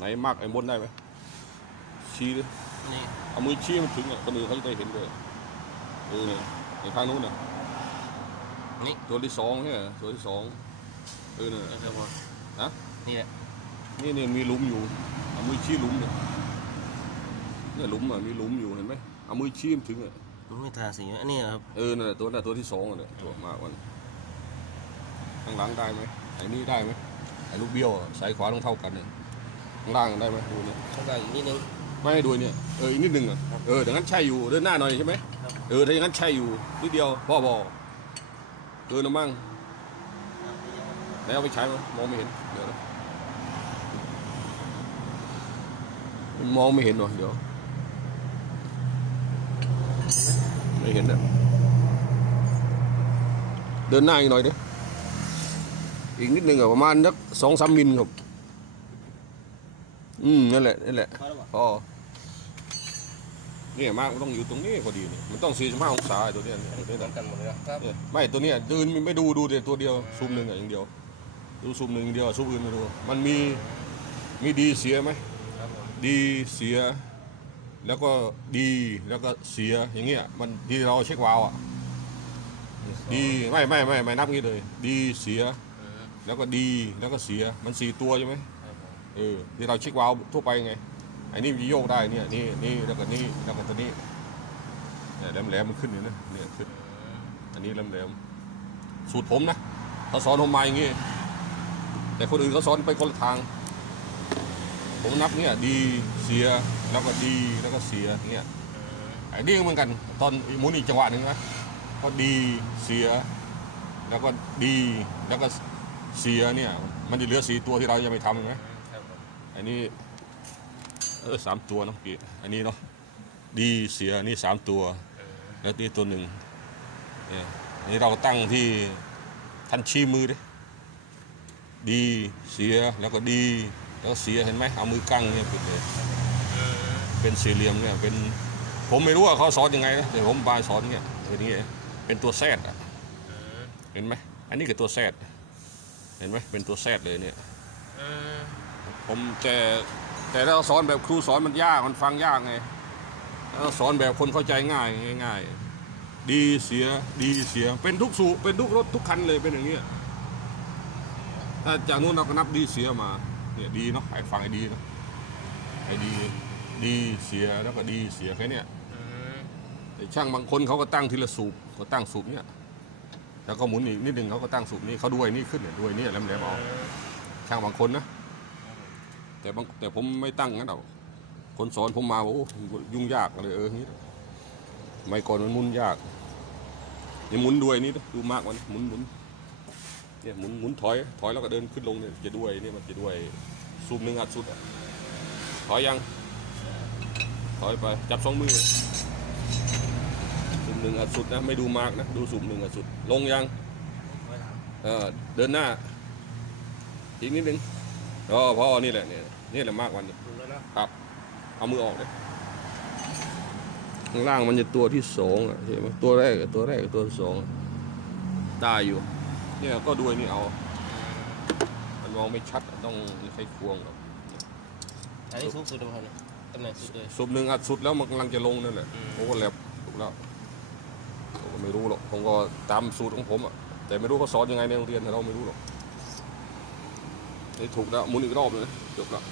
ไหนมากไอ้มดได้ไหมชี้ดินี่เอามือชี้มันถึงอะคนอื่นเขาจะได้เห็นด้วยเออเนี่ยในข้างนู้นน่ะนี่ตัวที่สองเนี่ยตัวที่สองเออเนี่ยเดี๋ยวพอฮะนี่แหละนี่เนี่ยมีหลุมอยู่เอามือชี้หลุมเนี่ยเนี่ยหลุมอะมีหลุมอยู่เห็นไหมเอามือชี้มันถึงอะมันไม่ทาสีอันนี้ครับเออนั่นแหละตัวนั่นตัวที่สองอะเนี่ยตัวมากกว่าข้างหลังได้ไหมไอ้นี่ได้ไหมไอ้ลูกเบี้ยวอะสายขวาต้องเท่ากันเนี่ยข้าง ล่างได้ไหมดูเนี่ยต้องได้อีกนิดนึง ไม่ให้ดูเนี่ยเอออีกนิดหนึ่งอะเออดังนั้นใช่อยู่เดินหน้าหน่อยใช่ไหมครับ เออถ้าอย่างนั้นใช่อยู่นิดเดียวพ่อบอกเออนะมั่งแล้วเอาไปใช้มั้ยมองไม่เห็นเดี๋ยวนะมันมองไม่เห็นหน่อยเดี๋ยวไม่เห็นอะเดินหน้าอีกหน่อยดิอีกนิดหนึ่งอะประมาณสักสองสามมิลครับ อืมนั่นแหละนั่นแหละพอแล้วบ่พอเนี่ยมากมันต้องอยู่ตรงนี้พอดีเนี่ยมันต้อง45องศาไอ้ตัวเนี้ยเนี่ยเหเนี่ยมือนกันหมดเลยนะครับเนี่ยไม่ตัวเนี้ยยืนไม่ดูดูเดียวตัวเดียวซูมหนึ่งอะอย่างเดียว ดูซูมหนึ่งอย่างเดียวซูมอื่นไม่ดูมันมีมีดีเสียไหมครับผมดีเสีย แล้วก็ดีแล้วก็เสียอย่างเงี้ยมันที่เราเช็ควาล์วอะดีไม่ไม่ไม่ไม่นับงี้เลย ดีเสีย อืมแล้วก็ดีแล้วก็เสียมันสี่ตัวใช่ไหมครับผม เออที่เราช็ควาล์วทั่วไปไงไอ้นี่มันจะโยกได้เนี่ยนี่นี่แล้วก็นี่แล้วก็ตัวนี้เนี่ยแหลมแหลมมันขึ้นอยู่นะเนี่ยขึ้นอันนี้แหลมแหลมสูตรผมนะเขาสอนผมมาอย่างงี้แต่คนอื่นเขาสอนไปคนละทาง ผมนับเนี่ยดีเสียแล้วก็ดีแล้วก็เสียเงี้ยไอ้นี่เหมือนกัน ตอนมุนอีกจังหวะหนึ่งนะก็ดีเสีย แล้วก็ดีแล้วก็เสียเนี่ย มันจะเหลือสีตัวที่เรายังไม่ทำนะ อันนี้เออสามตัวเนาะพี่อันนี้เนาะดีเสียนี่สามตัวแล้วนี่ตัวหนึ่งเนี่ยอันนี่เราตั้งที่ท่านชี้มือดิดีเสียแล้วก็ดีแล้วก็เสียเห็นไหมเอามือกั้งเนี่ยปิดเลยเป็นสี่เหลี่ยมเนี่ยเป็นผมไม่รู้ว่าเขาสอนยังไงนะแต่ผมบายสอนเนี่ยเป็นอย่างเงี้ยเป็นตัวแซดอะอืมเห็นไหมอันนี้คือตัวแซดเห็นไหมเป็นตัวแซดเลยเนี่ยอืม ผมแต่แต่ถ้าเราสอนแบบครูสอนมันยากมันฟังยากไงถ้าเราสอนแบบคนเข้าใจง่ายง่ายๆดีเสียดีเสียเป็นทุกสูเป็นทุกรถทุกคันเลยเป็นอย่างเงี้ยถ้าจากนู้นเราก็นับดีเสียมาเนี่ยดีเนาะไอ้ฟังไอ้ดีเนาะไอ้ดีดีเสียแล้วก็ดีเสียแค่เนี้ยอืมแต่ช่างบางคนเขาก็ตั้งทีละสูบเขาตั้งสูบเนี่ยแล้วก็หมุนอีกนิดนึงเขาก็ตั้งสูบนี้เขาด้วยนี่ขึ้นเนี่ยด้วยนี่แหลมๆเอาช่างบางคนนะ แต่บางแต่ผมไม่ตั้งงั้นหรอกคนสอนผมมาบอกโอ้ยุ่งยากเลยเอออย่างนี้ไม่ก่อนมันหมุนยากนี่หมุนด้วยนี่ดูมากกว่านี้หมุนหมุนเนี่ยหมุนหมุนถอย ถอยแล้วก็เดินขึ้นลงเนี่ยจะด้วยนี่มันจะด้วยซูมหนึ่งอัดสุดอะถอยยัง ถอยไปจับสองมือซูมหนึ่งอัดสุดนะไม่ดูมากนะดูซูมหนึ่งอัดสุด ลงยังไว้ถามเออเดินหน้าอีกนิดนึง อ๋อพอนี่แหละเนี่ยนี่แหละมากกวันนี้ดูแล้วนะครับ เอามือออกเลยข้างล่างมันจะตัวที่สองอะใช่ไหมตัวแรกกับตัวแรกกับตัวที่สองได้อยู่ เนี่ยก็ดูไอ้นี่เอา มันมองไม่ชัดอะต้องใช้ควงครับอันนี้สูงสุดแล้วครับเนี่ยตำแหน่งสุดเลยสุดหนึ่งอัดสุดแล้วมันกำลังจะลงนั่นแหละอืมผมก็แลบถูกแล้วผมก็ไม่รู้หรอกผมก็ตามสูตรของผมอะแต่ไม่รู้เขาสอนยังไงในโรงเรียนแต่เราไม่รู้หรอกนี่ ถูกแล้วหมุนอีกรอบเลยจบแล้ว